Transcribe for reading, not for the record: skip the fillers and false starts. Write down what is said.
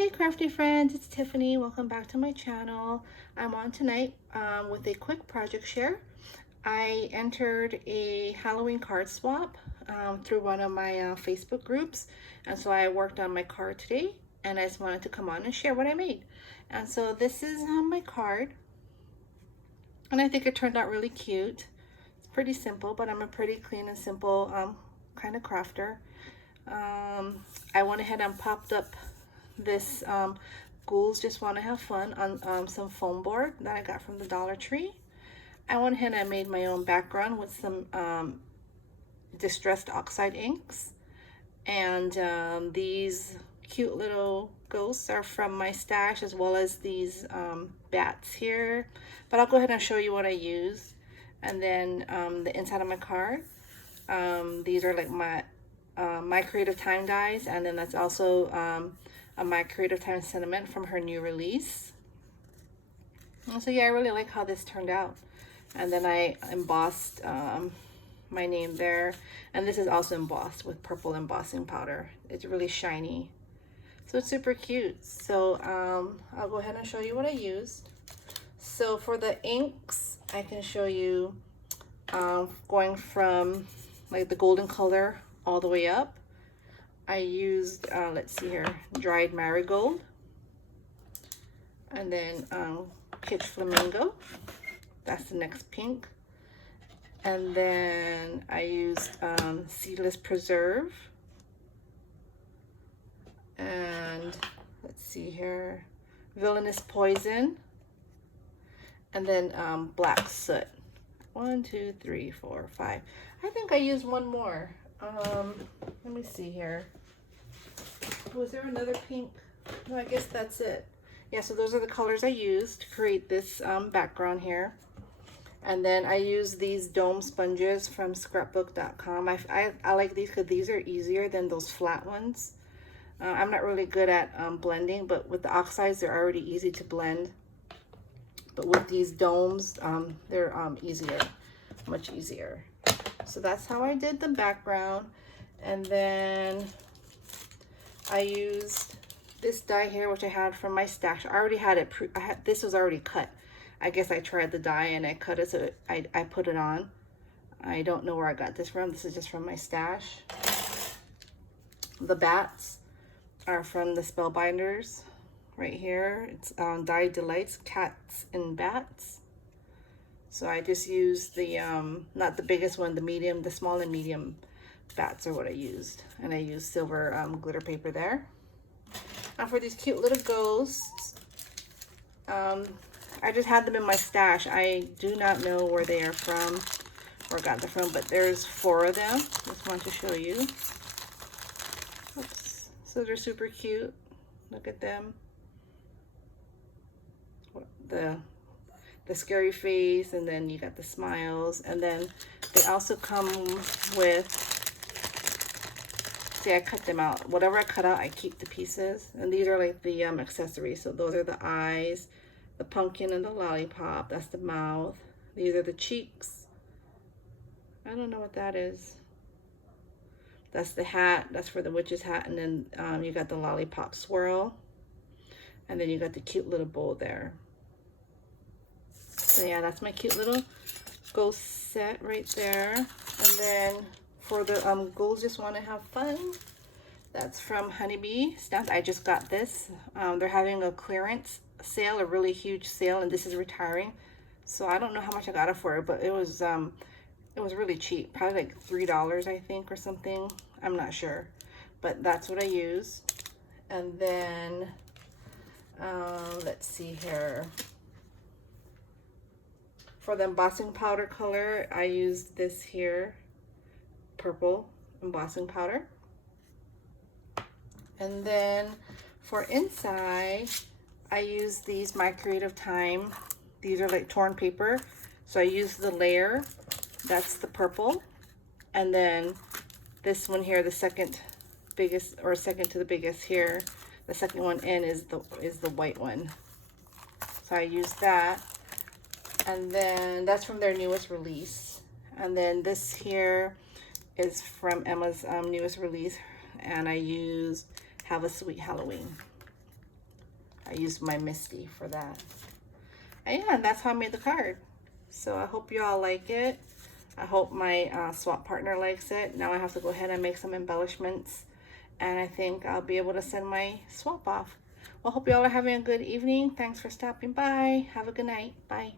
Hey crafty friends, it's Tiffany. Welcome back to my channel. I'm on tonight with a quick project share. I entered a Halloween card swap through one of my Facebook groups, and so I worked on my card today, and I just wanted to come on and share what I made. And so this is my card, and I think it turned out really cute. It's pretty simple, but I'm a pretty clean and simple kind of crafter. I went ahead and popped up this Ghouls Just Want to Have Fun on some foam board that I got from the Dollar Tree. I went ahead and I made my own background with some distressed Oxide inks. And these cute little ghosts are from my stash, as well as these bats here. But I'll go ahead and show you what I used. And then the inside of my card. These are like my Creative Time dies, and then that's also a My Creative Time sentiment from her new release. And so yeah, I really like how this turned out. And then I embossed my name there, and this is also embossed with purple embossing powder. It's really shiny, so it's super cute. So I'll go ahead and show you what I used. So for the inks, I can show you going from like the golden color all the way up. I used, let's see here, dried Marigold, and then Kitsch Flamingo. That's the next pink. And then I used Seedless Preserve. And let's see here, Villainous Potion. And then black Soot. 1, 2, 3, 4, 5. I think I used one more. Let me see here. Was there another pink? No, I guess that's it. Yeah, so those are the colors I used to create this background here. And then I use these dome sponges from scrapbook.com. I like these because these are easier than those flat ones. I'm not really good at blending, but with the oxides, they're already easy to blend. But with these domes, they're easier, much easier. So that's how I did the background. And then I used this die here, which I had from my stash. I already had it, this was already cut. I guess I tried the die and I cut it, so I put it on. I don't know where I got this from. This is just from my stash. The bats are from the Spellbinders right here. It's Die Delights, Cats and Bats. So I just used the, not the biggest one, the medium, the small and medium bats are what I used. And I used silver glitter paper there. Now for these cute little ghosts, I just had them in my stash. I do not know where they are from, or got them from, but there's 4 of them. Just want to show you. Oops. So they're super cute. Look at them. The scary face, and then you got the smiles, and then they also come with, see, I cut them out. Whatever I cut out, I keep the pieces. And these are like the accessories. So those are the eyes, the pumpkin and the lollipop. That's the mouth. These are the cheeks. I don't know what that is. That's the hat. That's for the witch's hat. And then you got the lollipop swirl. And then you got the cute little bowl there. So yeah, that's my cute little ghost set right there. And then for the Ghouls Just Want to Have Fun, that's from Honeybee Stamps. I just got this. They're having a clearance sale, a really huge sale, and this is retiring. So I don't know how much I got it for, but it was really cheap, probably like $3 I think or something. I'm not sure, but that's what I used. And then let's see here. For the embossing powder color, I used this here, purple embossing powder. And then for inside, I used these My Creative Time. These are like torn paper. So I used the layer, that's the purple. And then this one here, the second biggest, or second to the biggest here, the second one in is the white one. So I used that. And then that's from their newest release. And then this here is from Emma's newest release, and I used Have a Sweet Halloween. I used my Misty for that. And yeah, that's how I made the card. So I hope you all like it. I hope my swap partner likes it. Now I have to go ahead and make some embellishments, and I think I'll be able to send my swap off. Well, hope you all are having a good evening. Thanks for stopping by. Have a good night. Bye.